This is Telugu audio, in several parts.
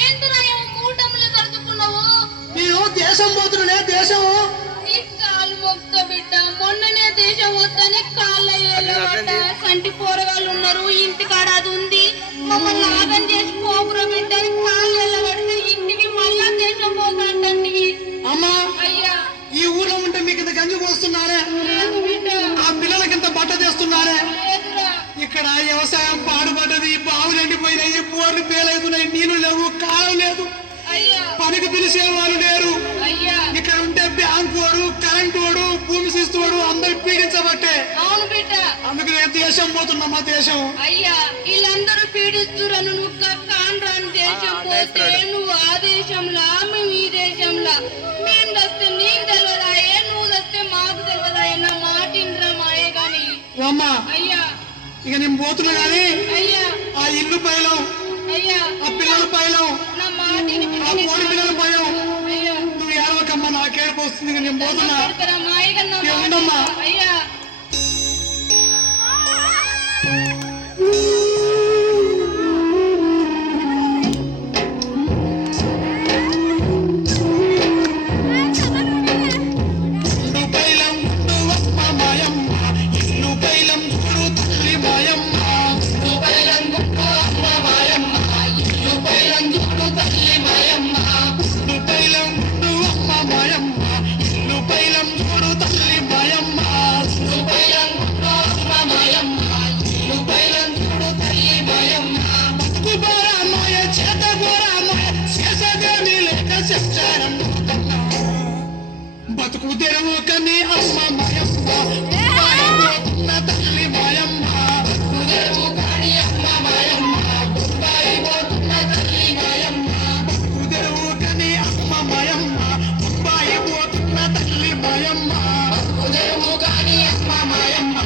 ఏంటిరా మూటములు కలుసుకున్నావు? నేను దేశం పోతున్నా. దేశం నీ కాలు మొక్క బిడ్డ. మొన్ననే దేశం వద్దని కాళ్ళ సంటి పోరగాళ్ళు ఉన్నారు. ఇంటికాడ అది ఉంది. మమ్మల్ని ఆగం చేసి పోపురా బిడ్డ అని కాళ్ళు వెళ్ళబడితే ఇంటికి మళ్ళా దేశం పోతాండి. అమ్మా అయ్యా ఈ ఊర్లో ఉంటే మీకు ఇంత గంజి పోస్తున్నారే, లేదు బిడ్డ. ఆ పిల్లలకి ఇంత బట్ట చేస్తున్నారే. లేదురా. ఇక్కడ వ్యవసాయం పాడుపడ్డది, బావులు ఎండిపోయినాయి, బోర్లు పేలవుతున్నాయి, నీళ్లు లేవు, కాలం లేదు, అయ్యా పనికి పిలిచే వాళ్ళు లేరు. అయ్యా ఇక్కడ ఉంటే బ్యాంకు వాడు, కరెంటు వాడు, భూమి శిస్తువాడు అందరు పీడించబట్టే. అవును బిడ్డ. అందుకు నేను దేశం పోతున్నా. మా దేశం అయ్యా వీళ్ళందరూ పీడిస్తురను నువ్వు కాండ్రాని దేశం పోతే నువ్వు ఆ దేశంలా మేము ఈ దేశంలా. మేము వస్తే నీకు తెలియదాయే, నువ్వు వస్తే మాకు తెలియదాయే. నా మాట ఇంద్రా మాయే గాని. అమ్మా అయ్యా ఇక నేను పోతున్నా గాని అయ్యా ఆ ఇల్లు పైలం, అయ్యా ఆ పిల్లల పైలం, నా మాట ఆ కోడి పిల్లల పైలం. అయ్యా నువ్వు ఏడవకమ్మా, నాకేడుపు వస్తుంది. ఇక నేను పోతున్నా. మాయ కన్నా ఉండమ్మా. అయ్యా బతుకు తెరువు కని అమ్మ మాయమ్మ, పోతున్న తల్లి మాయమ్మ. బతుకు తెరువు కని అమ్మ మాయమ్మ, పోతున్న తల్లి మాయమ్మ. బతుకు తెరువు కని అమ్మ మాయమ్మ, పోతున్న తల్లి మాయమ్మ. బతుకు తెరువు కని అమ్మ మాయమ్మ,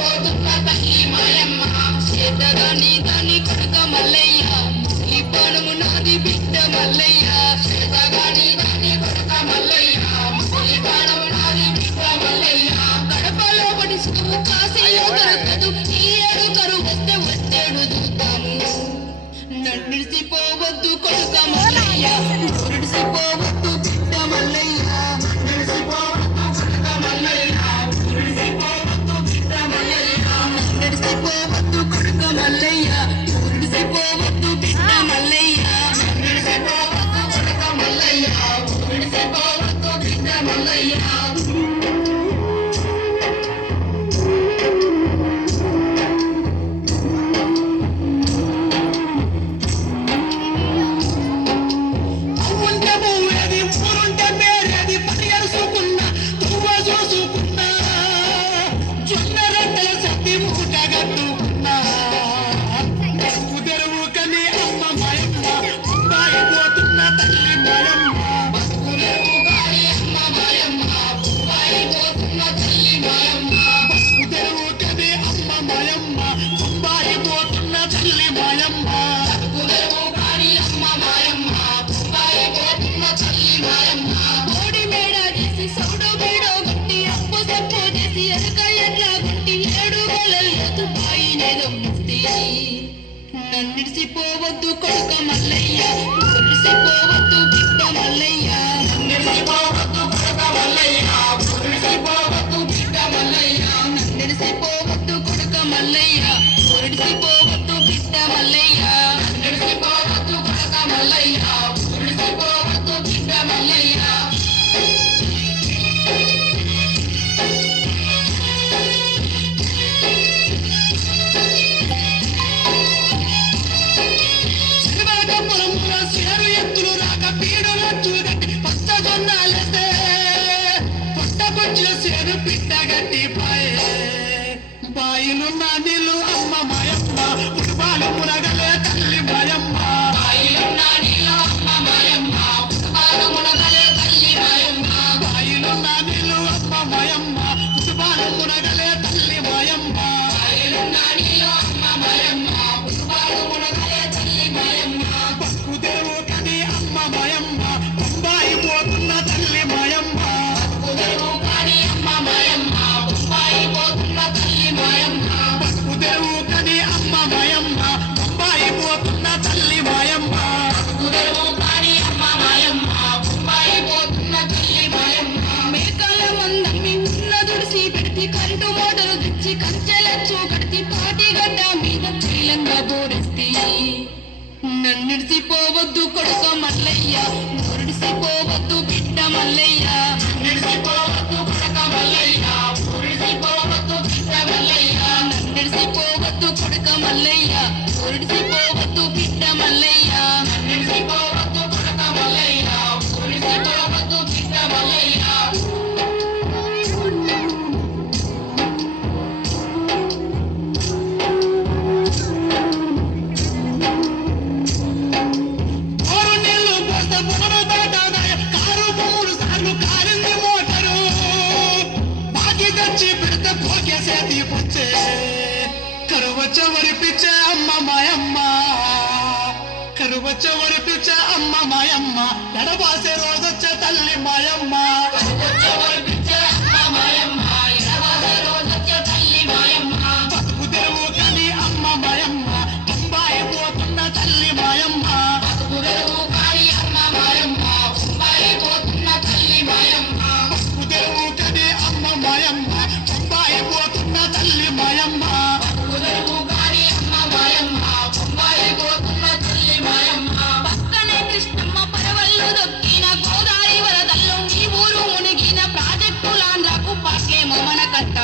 పోతున్న తల్లి మాయమ్మ. చేతగాని దాని కొడుక మల్లయ్య, ఈ పనుము నాది బిడ్డ మల్లయ్య. చేతగాని దాని కొడుక మల్లయ్య, ఈ పనుము నాది బిడ్డ మల్లయ్య. గడపలో పడిస్తూ కాశీలో దొరకదు, ఈ ఏడు కరువు వస్తే వచ్చేడు చూద్దాము. నడిసిపోవద్దు కొడుక మల్లయ్య, నడిసిపోవద్దు బిడ్డ మల్లయ్య. నడిసిపోవద్దు కొడుక మల్లయ్య, నడిసిపోవద్దు బిడ్డ మల్లయ్య. నడిసిపోవద్దు కొడుక మల్లయ్య, నడిసిపోవద్దు బిడ్డ మల్లయ్య. నడిసిపోవద్దు కొడుక మల్లయ్య, నడిసిపోవద్దు బిడ్డ మల్లయ్య. కోడి మేడ చేసి సౌడు బీడో గుట్టి అప్పు సప్పు చేసి ఎనక ఎట్లా గుట్టి ఏడు గోలెల్లోతు పాయినేదో ముట్టి. నన్నిడిసిపోవద్దు కొడుక మల్లయ్య, నడిసిపోవద్దు బిడ్డ మల్లయ్య. నడిసిపోవద్దు కొడుక మల్లయ్య, నడిసిపోవద్దు బిడ్డ మల్లయ్య. నడిసిపోవద్దు కొడుక మల్లయ్య, నడిసిపోవద్దు బిడ్డ మల్లయ్య. నడిసిపోవద్దు కొడుక మల్లయ్య, నడిసిపోవద్దు బిడ్డ మల్లయ్య. శివగపురంలో చేరు ఎత్తులు రాక పీడులో చూగట్టి పచ్చ జొన్నాలేస్తే పొట్టకొచ్చిన చేరు పిట్టగట్టి పాయే. బాయిలున్న నీళ్ళు అమ్మ మాయమ్మ, ఉడుబాలు మునగలే తల్లి మాయమ్మ. బాయిలున్న నీళ్ళు అమ్మ మాయమ్మ, ఉడుబాలు మునగలే తల్లి మాయమ్మ. బాయిలున్న నీళ్ళు అమ్మ మాయమ్మ, ఉడుబాలు మునగలే తల్లి మాయమ్మ. బాయిలున్న నీళ్ళు అమ్మ మాయమ్మ, ఉడుబాలు మునగలే తల్లి మాయమ్మ. బతుకు తెరువు కని అమ్మ మాయమ్మ, బొంబాయి పోతున్న తల్లి మాయమ్మ. బతుకు తెరువు కని అమ్మ మాయమ్మ, బొంబాయి పోతున్న తల్లి మాయమ్మ. బతుకు తెరువు కని అమ్మ మాయమ్మ, బొంబాయి పోతున్న తల్లి మాయమ్మ. తెచ్చి కంచెలచ్చు గడిచి పాటిగడ్డ మీద చీలంగా బోరెస్తి నన్నిడిసిపోవద్దు కొడుక మల్లయ్య మురిడిసిపోవద్దు బిడ్డ మల్లయ్య నిడిసిపోవద్దు కొడక మల్లయ్య ఊరిసిపోవద్దు బిడ్డ మల్లయ్య నన్నిడిసిపోవద్దు కొడుక మల్లయ్య మురిడిసిపోవద్దు బిడ్డ మల్లయ్య నిడిసిపోవద్దు కొడక మల్లయ్య ఊరిసిపోవద్దు బిడ్డ మల్లయ్య కరువచ్చవరిపిచ్చే అమ్మ మాయమ్మ కరువచ్చవరిపిచ్చే అమ్మ మాయమ్మ ఎడబాసే రోజొచ్చే తల్లి మాయమ్మ వచ్చే అమ్మ మాయమ్మ ఎడబాసే రోజొచ్చే తల్లి మాయమ్మ బతుకు తెరువు కని అమ్మ మాయమ్మ బొంబాయి పోతున్న తల్లి మాయమ్మ బతుకు తెరువు కాని అమ్మ మాయమ్మ బొంబాయి పోతున్న తల్లి మాయమ్మ బతుకు తెరువు కని అమ్మ మాయమ్మ బొంబాయి పోతున్న తల్లి మాయమ్మ బతుకు తెరువు కాని అమ్మ మాయమ్మ బొంబాయి పోతున్న తల్లి మాయమ్మ పక్కనే కృష్ణమ్మ పరవళ్ళు దొక్కిన గోదావరి వరదల్లో నీ ఊరు మునిగిన ప్రాజెక్టులాంధ్రకు పాకేమో మన కట్ట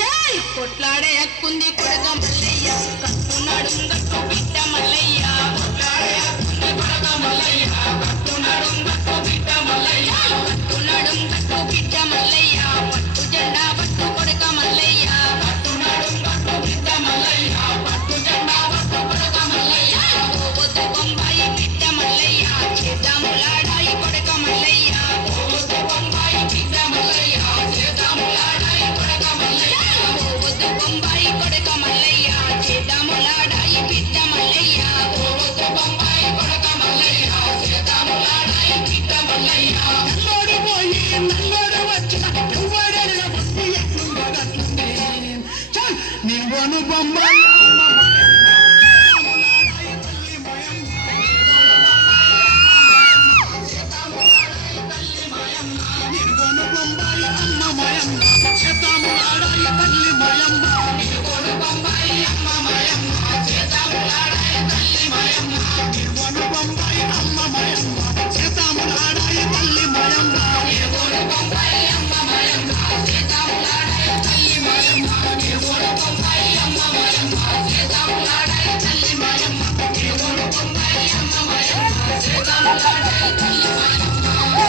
చల్ కొట్లాడే హక్కుంది కొడక మల్లయ్య కట్టున్నాడు గట్టు బిడ్డ మల్లయ్య కొట్లాడే హక్కుంది కొడక మల్లయ్య కట్టున్నాడు గట్టు బిడ్డ మల్లయ్య కట్టున్నాడు గట్టు బిడ్డ మల్లయ్య పట్టు జెండా పట్టు కొడక మల్లయ్య కట్టున్నాడు గట్టు బిడ్డ మల్లయ్య పట్టు జెండా పట్టు కొడక మల్లయ్య పోవద్దు బొంబాయి బిడ్డ మల్లయ్య చేద్దాములాడాయి కొడక మల్లయ్య పోవద్దు బొంబాయి బిడ్డ మల్లయ్య చేద్దాములాడాయి కొడక మల్లయ్య పోవద్దు బొంబాయి కొడక మల్లయ్య చేద్దాములాడాయి బిడ్డ మల్లయ్య పోవద్దు బొంబాయి కొడక మల్లయ్య చేద్దాములాడాయి బిడ్డ మల్లయ్య నల్లోడు పోయి నల్లోడు వచ్చిన ఎవడైనా బుద్ధి ఎట్లుందో అట్లుంది చల్ నీవను బొమ్మాయి అమ్మ మాయమ్మ చేతాములాడాయి తల్లి మాయమ్మ నిలుగోడు బొంబాయి అమ్మ మాయమ్మ చేద్దాములాడాయి తల్లి మాయమ్మ నీవను బొమ్మాయి అమ్మ మాయమ్మ చేతాములాడాయి తల్లి మాయమ్మ నిలుగోడు బొంబాయి అమ్మ మాయమ్మ చేద్దాములాడాయి తల్లి మాయమ్మ నిలుగోడు బొంబాయి అమ్మ మాయమ్మ చేద్దాములాడాయి తల్లి మాయమ్మ నిలుగోడు బొంబాయి అమ్మ మాయమ్మ చేద్దాములాడాయి తల్లి మాయమ్మ